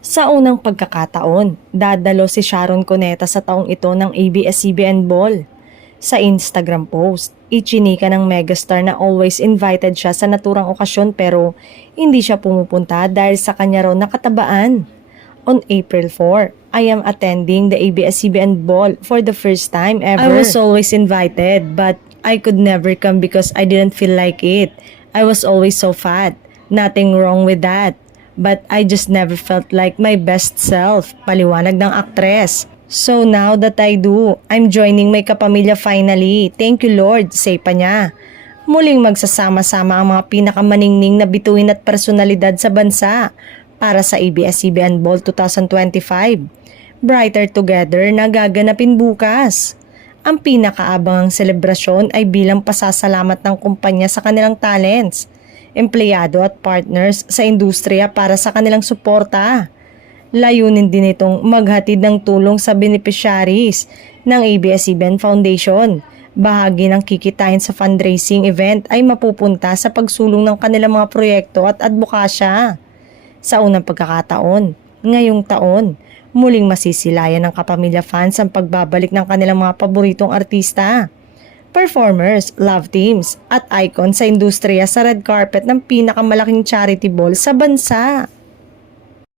Sa unang pagkakataon, dadalo si Sharon Cuneta sa taong ito ng ABS-CBN Ball. Sa Instagram post, ichinika ng megastar na always invited siya sa naturang okasyon pero hindi siya pumupunta dahil sa kanya raw nakatabaan. On April 4, I am attending the ABS-CBN Ball for the first time ever. I was always invited but I could never come because I didn't feel like it. I was always so fat. Nothing wrong with that. But I just never felt like my best self, paliwanag ng aktres. So now that I do, I'm joining my kapamilya finally. Thank you Lord, say pa niya. Muling magsasama-sama ang mga pinakamaningning na bituin at personalidad sa bansa para sa ABS-CBN Ball 2025. Brighter Together na gaganapin bukas. Ang pinakaabangang selebrasyon ay bilang pasasalamat ng kumpanya sa kanilang talents, empleyado at partners sa industriya para sa kanilang suporta. Layunin din itong maghatid ng tulong sa beneficiaries ng ABS-CBN Foundation. Bahagi ng kikitain sa fundraising event ay mapupunta sa pagsulong ng kanilang mga proyekto at advokasya. Sa unang pagkakataon, ngayong taon, muling masisilayan ng kapamilya fans ang pagbabalik ng kanilang mga paboritong artista, performers, love teams at icons sa industriya sa red carpet ng pinakamalaking charity ball sa bansa.